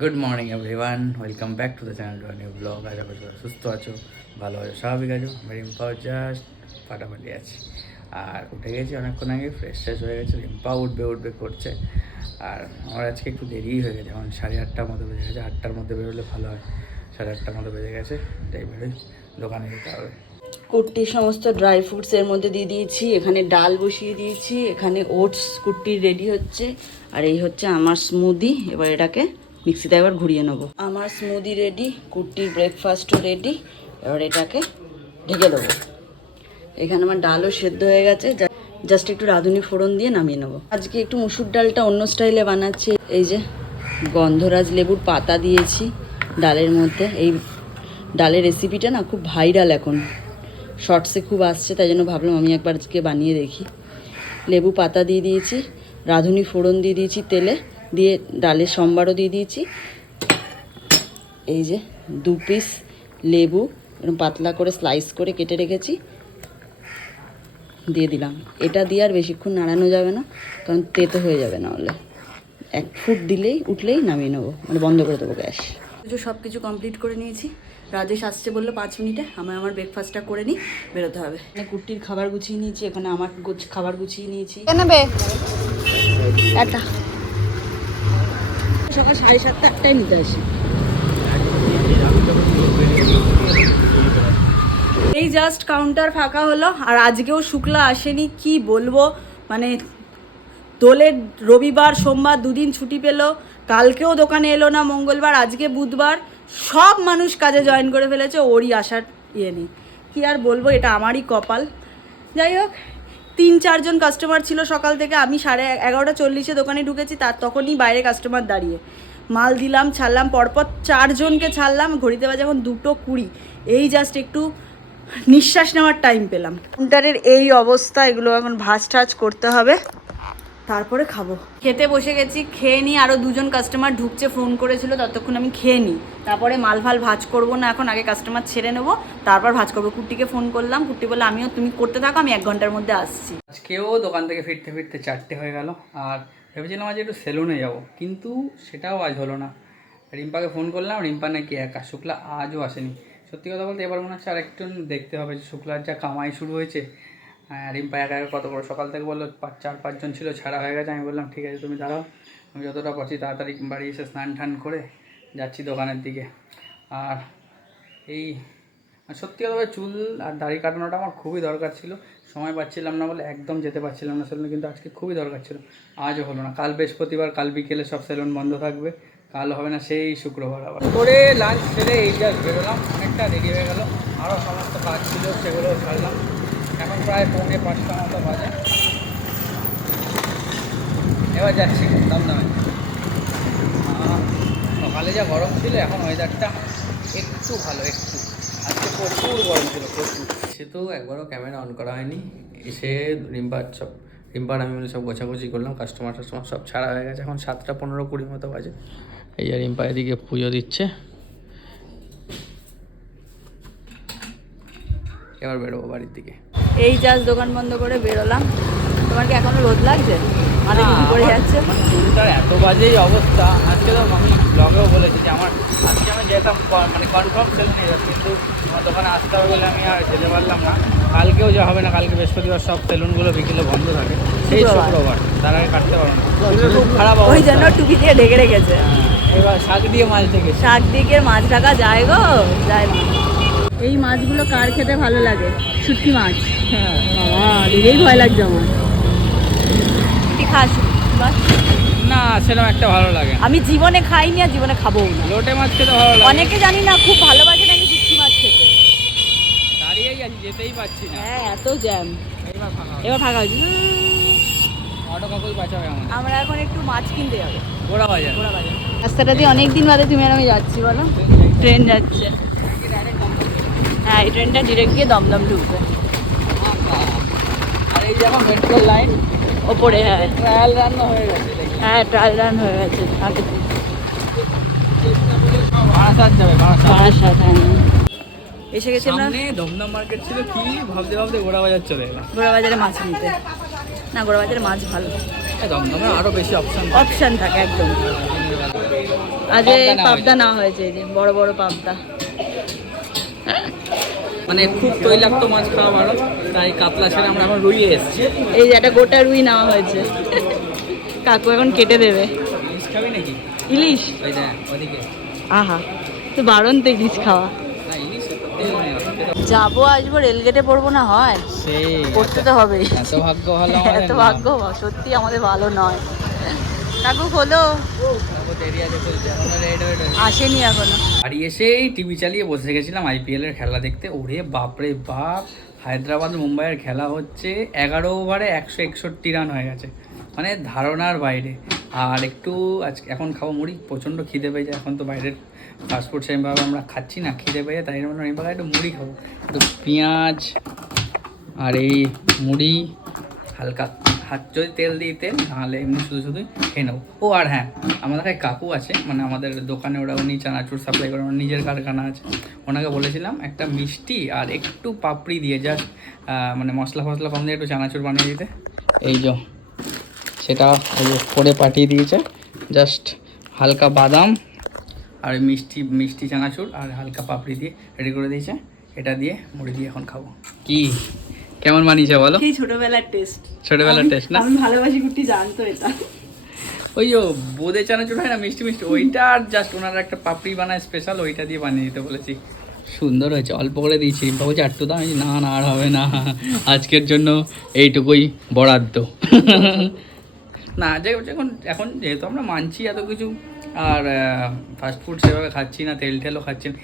Good morning everyone welcome back to the channel new vlog আশা করি সবাই সুস্থ আছো, ভালো আছো, স্বাভাবিক আছো। আমি রিম্পাও জাস্ট ফাটাফাটি আছি। আর উঠে গেছি অনেকক্ষণ আগে ফ্রেশ ফ্রেশ হয়ে গেছে রিম্পাও উঠবে উঠবে, করছে। আর আমার আজকে একটু দেরিই হয়ে গেছে, এখন সাড়ে আটটার মতো বেজে গেছে। আটটার মধ্যে বেরোলে ভালো হয়, সাড়ে আটটার মতো বেজে গেছে, তাই বেরোই, দোকানে যেতে হবে। কুট্টির সমস্ত ড্রাই ফ্রুটস এর মধ্যে দিয়ে দিয়েছি, এখানে ডাল বসিয়ে দিয়েছি, এখানে ওটস কুট্টির রেডি হচ্ছে। আর এই হচ্ছে আমার স্মুদি এবার এটাকে মিক্সিতে একবার ঘুরিয়ে নেব। আমার স্মুদি রেডি কুট্টির ব্রেকফাস্টও রেডি এবার এটাকে ঢেকে দেবো। এখানে আমার ডালও সেদ্ধ হয়ে গেছে জাস্ট একটু রাঁধুনি ফোড়ন দিয়ে নামিয়ে নেব। আজকে একটু মুসুর ডালটা অন্য স্টাইলে বানাচ্ছি। এই যে গন্ধরাজ লেবুর পাতা দিয়েছি ডালের মধ্যে। এই ডালের রেসিপিটা না খুব ভাইরাল এখন। শর্টসে খুব আসছে, তাই জন্য ভাবলাম আমি একবার আজকে বানিয়ে দেখি। লেবু পাতা দিয়ে দিয়েছি, রাঁধুনি ফোড়ন দিয়ে দিয়েছি তেলে। দিয়ে ডালের সম্বারও দিয়ে দিয়েছি। এই যে দু পিস লেবু এরকম পাতলা করে স্লাইস করে কেটে রেখেছি। দিয়ে দিলাম। এটা দিয়ে আর বেশিক্ষণ নাড়ানো যাবে না কারণ তেতো হয়ে যাবে না হলে। এক ফুট দিলেই উঠলেই নামিয়ে নেব মানে বন্ধ করে দেবো গ্যাস। কিছু সব কিছু কমপ্লিট করে নিয়েছি। রাজেশ আসছে বলল পাঁচ মিনিটে আমি আমার ব্রেকফাস্টটা করে নিই বেরোতে হবে। এখানে কুট্টির খাবার গুছিয়ে নিয়েছি এখানে আমার খাবার গুছিয়ে নিয়েছি। নেবে? একটা। সকাল সাড়ে সাতটা আটটায় নিতে আসি। এই জাস্ট কাউন্টার ফাঁকা হলো, আর আজকেও শুক্লা আসেনি, কি বলব? মানে দোলের রবিবার, সোমবার দুদিন ছুটি পেল, কালকেও দোকানে এলো না, মঙ্গলবার, আজকে বুধবার, সব মানুষ কাজে জয়েন করে ফেলেছে, ওরই আসার ইয়ে নেই। কি আর বলব, এটা আমারই কপাল। যাই হোক তিন চারজন কাস্টমার ছিল সকাল থেকে। আমি সাড়ে এগারোটা চল্লিশে দোকানে ঢুকেছি, তার তখনই বাইরে কাস্টমার দাঁড়িয়ে। মাল দিলাম, ছাড়লাম, পরপর চারজনকে ছাড়লাম। ঘড়িতে বাজে এখন দুটো কুড়ি। এই জাস্ট একটু নিঃশ্বাস নেওয়ার টাইম পেলাম। কাউন্টারের এই অবস্থা, এগুলো এখন ভাজ টাজ করতে হবে। তারপরে খাব। খেতে বসে গেছি খেয়ে নিই আরও দুজন কাস্টমার ঢুকছে ফোন করেছিল ততক্ষণ আমি খেয়ে নিই। তারপরে মাল ফাল ভাজ করব না এখন আগে কাস্টমার ছেড়ে নেব তারপর ভাজ করব। কুট্টিকে ফোন করলাম কুট্টি বলে আমিও তুমি করতে থাকো আমি এক ঘণ্টার মধ্যে আসছি। আজকেও দোকান থেকে ফিরতে ফিরতে চারটে হয়ে গেল আর ভেবেছিলাম আজ একটু সেলুনে যাব কিন্তু সেটাও আজ হলো না। রিম্পাকে ফোন করলাম রিম্পা নাকি একা শুক্লা আজও আসেনি। সত্যি কথা বলতে এবার মনে হচ্ছে আর একটু দেখতে হবে যে শুক্লার যা কামাই শুরু হয়েছে হ্যাঁ, রিম্পা একা একা কত বড়? সকাল থেকে বলল চার, পাঁচজন ছিল, ছাড়া হয়ে গেছে। আমি বললাম, ঠিক আছে, তুমি দাঁড়াও। আমি যতটা পারছি তাড়াতাড়ি বাড়ি এসে স্নান টান করে যাচ্ছি দোকানের দিকে। আর এই সত্যি কথা চুল আর দাড়ি কাটানোটা আমার খুবই দরকার ছিল। সময় পাচ্ছিলাম না বলে একদম যেতে পারছিলাম না সেলুনে কিন্তু আজকে খুবই দরকার ছিল। আজও হলো না। কাল বৃহস্পতিবার, কাল বিকেলে সব সেলুন বন্ধ থাকবে। কাল হবে না, সেই শুক্রবার আবার। করে লাঞ্চ সেরে এই জাস্ট বেরোলাম। অনেকটা রেডি হয়ে গেল। আরও সমস্ত কাজ ছিল সেগুলো ছাড়লাম। এখন প্রায় পৌনে পাঁচটা মতো বাজে। এবার যাচ্ছি দমদমে। সকালে যা গরম ছিল, এখন ওয়েদারটা একটু ভালো, একটু। আজকে প্রচুর গরম ছিল, প্রচুর। সে তো একবারও ক্যামেরা অন করা হয়নি। এসে রিম্পার সব, রিম্পার আমি সব গোছাগুছি করলাম কাস্টমার টাস্টমার সব ছাড়া হয়ে গেছে। এখন সাতটা পনেরো কুড়ি মতো বাজে। এই যে রিম্পা এদিকে পুজো দিচ্ছে। এবার বেরোবো বাড়ির দিকে। এই জাস্ট দোকান বন্ধ করে বেরোলাম। তোমার কি এখনও রোদ লাগছে? মাথা কিছু পড়ে যাচ্ছে। মানে চুলটার এত বাজেই অবস্থা। আজকে তো আমি ব্লগেও বলেছি যে আমার আজকে আমি যেতাম মানে কনফার্ম সেল নিয়ে যাচ্ছি কিন্তু আমার দোকানে আসতে হবে বলে আমি আর যেতে পারলাম না। কালকেও যা হবে না কালকে বৃহস্পতিবার সব সেলুনগুলো বিকেলে বন্ধ থাকে। সেই শুক্রবার। শুক্রবার তার আগে কাটতে পারব না। খুব খারাপ ওই জন্য টুপি দিয়ে ঢেকে রেখেছে। হ্যাঁ, এবার শাক দিয়ে মাছ থেকে শাক দিকে মাছ যায় গো? যায় না। এই মাছগুলো কার খেতে ভালো লাগে? শুটকি মাছ। হ্যাঁ। বাবা ভয় লাগছে আমার। কি খাস? মাছ? না সেরকম একটা ভালো লাগে। আমি জীবনে খাইনি আর জীবনে খাবোও না। লোটে মাছ খেতে ভালো লাগে। অনেকে জানি না খুব ভালোবাসে নাকি শুটকি মাছ খেতে। দাঁড়িয়েই আছি যেতেই পারছি না। হ্যাঁ এত জ্যাম। ফাঁকা এবার ফাঁকা হয়েছে। অটো কাকুই বাঁচাবে আমার আমরা এখন একটু মাছ কিনতে যাব। গোড়া বাজার। রাস্তাটা দিয়ে অনেক দিন বাদে তুমি আর আমি যাচ্ছি বলো। ট্রেন যাচ্ছে। এই ট্রেনটা ডিরেক্ট গিয়ে দমদম ঢুকবে। আর এই যখন মেট্রো লাইন ওপরে হ্যাঁ। ট্রায়াল রান্না হয়ে গেছে হ্যাঁ ট্রায়াল রান হয়ে গেছে আগে। হ্যাঁ। এসে গেছি আমরা। দমদম মার্কেট ছিল কি? ভাবতে ভাবতে গোড়া বাজার চলে এলাম। গোড়া বাজারে মাছ নিতে। না গোড়া বাজারে মাছ ভালো। দমদমে আরও বেশি অপশন অপশান থাকে একদম। আজ পাবদা। না হয়েছে এই যে বড় বড় পাবদা। মানে খুব তৈলাক্ত মাছ খাওয়া ভালো তাই কাতলা ছেড়ে আমরা এখন রুইয়ে এসেছি। এই যে একটা গোটা রুই নেওয়া হয়েছে। কাকু এখন কেটে দেবে। ইলিশ খাবি নাকি? আহা তো বারণ তো ইলিশ খাওয়া যাব আসব রেলগেটে পড়ব না হয়? করতে তো হবে এত ভাগ্য ভালো এত ভাগ্য সত্যি আমাদের ভালো নয়। কাকু ওয়েট আসেনি এখনও। বাড়ি এসেই টিভি চালিয়ে বসে গেছিলাম আইপিএল এর খেলা দেখতে। ওরে বাপরে বাপ, হায়দ্রাবাদ মুম্বাইয়ের খেলা হচ্ছে এগারো ওভারে একশো একষট্টি রান হয়ে গেছে। মানে ধারণার বাইরে। আর একটু আজ এখন খাব মুড়ি, প্রচণ্ড খিদে পেয়েছে, এখন তো বাইরের ফাস্টফুড সেভাবে আমরা খাচ্ছি না, খিদে পেয়ে তাই জন্য আমি ভাবে একটু মুড়ি খাব। একটু পেঁয়াজ আর এই মুড়ি, হালকা হাত যদি তেল দিই তেল নাহলে এমনি শুধু শুধুই খেয়ে নেব। ও, আর হ্যাঁ আমাদের এক কাকু আছে মানে আমাদের দোকানে ওরা, উনি চানাচুর সাপ্লাই করে, ওনার নিজের কারখানা আছে। ওনাকে বলেছিলাম, একটা মিষ্টি আর একটু পাপড়ি দিয়ে জাস্ট মানে মশলা ফসলা কম দিয়ে একটু চানাচুর বানিয়ে দিতে। এই যে, সেটা করে পাঠিয়ে দিয়েছে জাস্ট হালকা বাদাম আর মিষ্টি মিষ্টি চানাচুর আর হালকা পাপড়ি দিয়ে রেডি করে দিয়েছে। এটা দিয়ে মুড়ি দিয়ে এখন খাব। কি? কেমন বানিয়েছে বলো? সেই ছোটবেলার টেস্ট ছোটবেলার টেস্ট না? আমি ভালোবাসি কুটি জানতো এটা। ওই যে বোঁদে চানাচুর হয় না মিষ্টি মিষ্টি? ওইটা আর জাস্ট ওনারা একটা পাপড়ি বানায় স্পেশাল ওইটা দিয়ে বানিয়ে দিতে বলেছি। সুন্দর হয়েছে অল্প করে দিয়েছি। বাবু চারটু দাম? আমি বলছি, না না আর হবে না। আজকের জন্য এইটুকুই বরাদ্দ। না যে যখন এখন যেহেতু আমরা মানছি এত কিছু আর ফাস্ট ফুড সেভাবে খাচ্ছি না তেল টেলও খাচ্ছি না।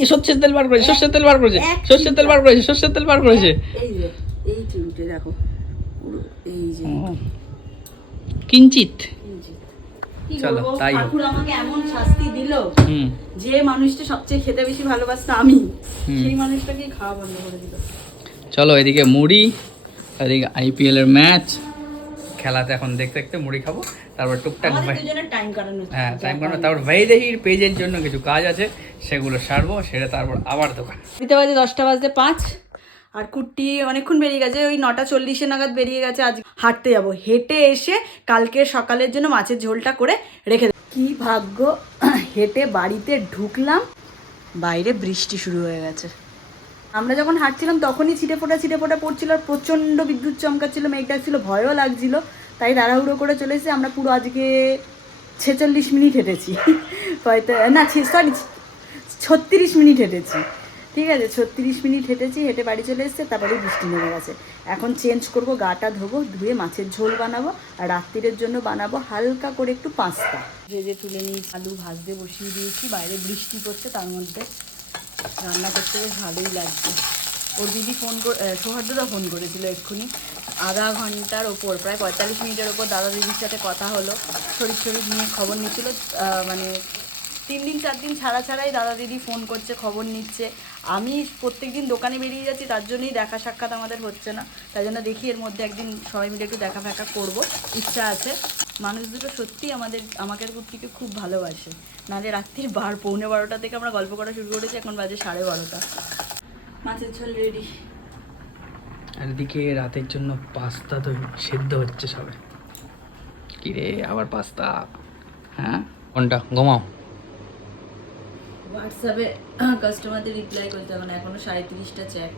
এই সর্ষের তেল বার করেছে সর্ষের তেল বার করেছে সর্ষের তেল বার করেছে সর্ষের তেল বার করেছে। দেখো পুরো এই যে কিঞ্চিত। চলো, তাই ঠাকুর আমাকে এমন শাস্তি দিল যে মানুষটা সবচেয়ে খেতে বেশি ভালোবাসতো আমি। সেই মানুষটাকে খাওয়া বন্ধ করে দিল। চলো এদিকে মুড়ি এদিকে আইপিএল এর ম্যাচ খেলাতে এখন দেখতে দেখতে মুড়ি খাব তারপর টুকটাক টাইম কাটানো হ্যাঁ টাইম কারণ তারপর ভাইদেহির পেজের জন্য কিছু কাজ আছে সেগুলো সারবো সেটা তারপর আবার দোকান। দিতে বাজে দশটা বাজতে পাঁচ। আর কুট্টি অনেকক্ষণ বেরিয়ে গেছে, ওই নটা চল্লিশে নাগাদ বেরিয়ে গেছে, আজ হাঁটতে যাব। হেঁটে এসে কালকে সকালের জন্য মাছের ঝোলটা করে রেখে। কি ভাগ্য? হেঁটে বাড়িতে ঢুকলাম, বাইরে বৃষ্টি শুরু হয়ে গেছে। আমরা যখন হাঁটছিলাম তখনই ছিটে ফোটা ছিটে ফোটা পড়ছিল, আর প্রচণ্ড বিদ্যুৎ চমকাচ্ছিল মেঘটা ছিল, ভয়ও লাগছিল। তাই তাড়াহুড়ো করে চলে এসেছি আমরা পুরো আজকে ছেচল্লিশ মিনিট হেঁটেছি। হয়তো না সরি ছত্রিশ মিনিট হেঁটেছি। ঠিক আছে, ছত্রিশ মিনিট হেঁটেছি, হেঁটে বাড়ি চলে এসেছে তারপরে বৃষ্টি নেমে গেছে। এখন চেঞ্জ করব, গাটা ধোবো, ধুয়ে মাছের ঝোল বানাবো, আর রাত্রিরের জন্য বানাবো হালকা করে একটু পাস্তা। ভেজে তুলে নিয়ে আলু ভাজতে বসিয়ে দিয়েছি, বাইরে বৃষ্টি পড়ছে, তার মধ্যে রান্না করতে বেশ ভালোই লাগছে। ওর দিদি ফোন সৌহার্দ্যদা ফোন করেছিল এক্ষুনি। আধা ঘণ্টার ওপর, প্রায় পঁয়তাল্লিশ মিনিটের ওপর দাদা দিদির সাথে কথা হলো শরীর শরীর নিয়ে খবর নিচ্ছিল মানে তিন দিন চার দিন ছাড়া ছাড়াই দাদা দিদি ফোন করছে খবর নিচ্ছে। আমি প্রত্যেক দিন দোকানে বেরিয়ে যাচ্ছি তার জন্যই দেখা সাক্ষাৎ আমাদের হচ্ছে না। তাই জন্য দেখি এর মধ্যে একদিন সবাই মিলে একটু দেখা ফেকা করব। ইচ্ছা আছে। মানুষ দুটো সত্যি আমাদের আমাকে কুর্তিকে খুব ভালোবাসে। নাহলে রাত্রির বার পৌনে বারোটা থেকে আমরা গল্প করা শুরু করেছি এখন বাজে সাড়ে বারোটা। মাছের ঝোল রেডি আর এদিকে রাতের জন্য পাস্তা তো সেদ্ধ হচ্ছে সবে। কিরে আবার পাস্তা? হ্যাঁ? কোনটা? ঘুমাও। হোয়াটসঅ্যাপে কাস্টমারদের রিপ্লাই করতে হবে না এখনও সাঁত্রিশটা চ্যাট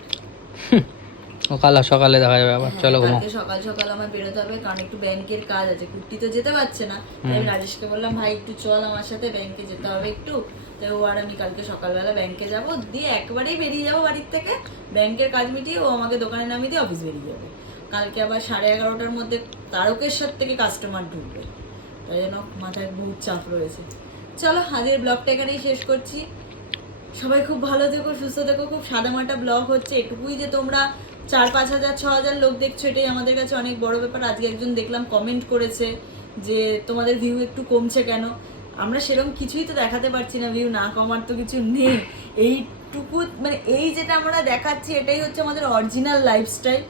সকাল সকালে দেখা যাবে আবার চলো ঘুমাও কালকে সকাল সকাল আমার বেরোতে হবে কারণ একটু ব্যাংকের কাজ আছে কুর্তি তো যেতে পারছে না। তাই আমি রাজেশকে বললাম ভাই একটু চল আমার সাথে ব্যাংকে যেতে হবে একটু। তাই ও আর আমি কালকে সকালবেলা ব্যাংকে যাব দিয়ে একবারেই বেরিয়ে যাব বাড়ির থেকে। ব্যাংকের কাজ মিটিয়ে ও আমাকে দোকানে নামিয়ে দিয়ে অফিস বেরিয়ে যাবে। কালকে আবার সাড়ে এগারোটার মধ্যে তারকেশ্বর থেকে কাস্টমার ঢুকবে। তাই জন্য মাথায় বহুত চাপ রয়েছে। চলো আজকের ব্লগটা এখানেই শেষ করছি। সবাই খুব ভালো থেকো, সুস্থ থেকো। খুব সাদামাটা ব্লগ হচ্ছে, এটুকুই যে তোমরা চার, পাঁচ হাজার, ছ হাজার লোক দেখছ, এটাই আমাদের কাছে অনেক বড় ব্যাপার। আজকে একজন দেখলাম কমেন্ট করেছে যে, তোমাদের ভিউ একটু কমছে কেন? আমরা সেরকম কিছুই তো দেখাতে পারছি না ভিউ না কমার তো কিছু নেই। এইটুকু মানে এই যেটা আমরা দেখাচ্ছি, এটাই হচ্ছে আমাদের অরিজিনাল লাইফস্টাইল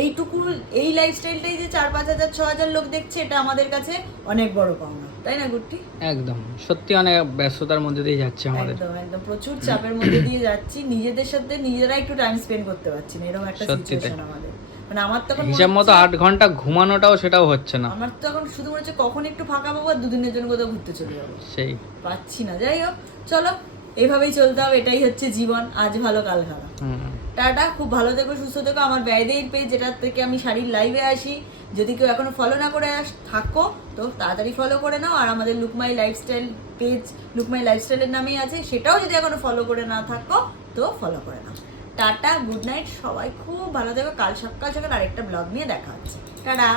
এইটুকু, এই লাইফস্টাইলটাই যে চার, পাঁচ হাজার, ছ হাজার লোক দেখছে, এটা আমাদের কাছে অনেক বড় পাওনা। তাই না গুট্টি? একদম। সত্যি অনেক ব্যস্ততার মধ্যে দিয়ে যাচ্ছে আমাদের। একদম একদম। প্রচুর চাপের মধ্যে দিয়ে যাচ্ছি। নিজেদের সাথে নিজেরা একটু টাইম স্পেন্ড করতে পারছি না এরকম একটা সিচুয়েশন আমাদের। মানে আমার তো এখন মনে হিসাব মতো আট ঘণ্টা ঘুমানোটাও সেটাও হচ্ছে না। আমার তো এখন শুধু মনে হচ্ছে কখন একটু ফাঁকা পাবো আর দুদিনের জন্য কোথাও ঘুরতে চলে যাব। সেই। পাচ্ছি না। যাই হোক চলো এইভাবেই চলতে হবে। এটাই হচ্ছে জীবন। আজ ভালো কাল খারাপ। হুম। টাটা, খুব ভালো থেকো, সুস্থ থেকো। আমার ব্যয়দের পেজ যেটা থেকে আমি শাড়ির লাইভে আসি। যদি কেউ এখনও ফলো না করে আস, থাকো, তো তাড়াতাড়ি ফলো করে নাও। আর আমাদের লুকমাই লাইফস্টাইল পেজ লুকমাই লাইফস্টাইলের নামেই আছে। সেটাও যদি এখনও ফলো করে না থাকো, তো ফলো করে নাও। টাটা গুড নাইট সবাই খুব ভালো থেকো। কাল সকাল সকাল আরেকটা ব্লগ নিয়ে দেখা হচ্ছে। টাটা!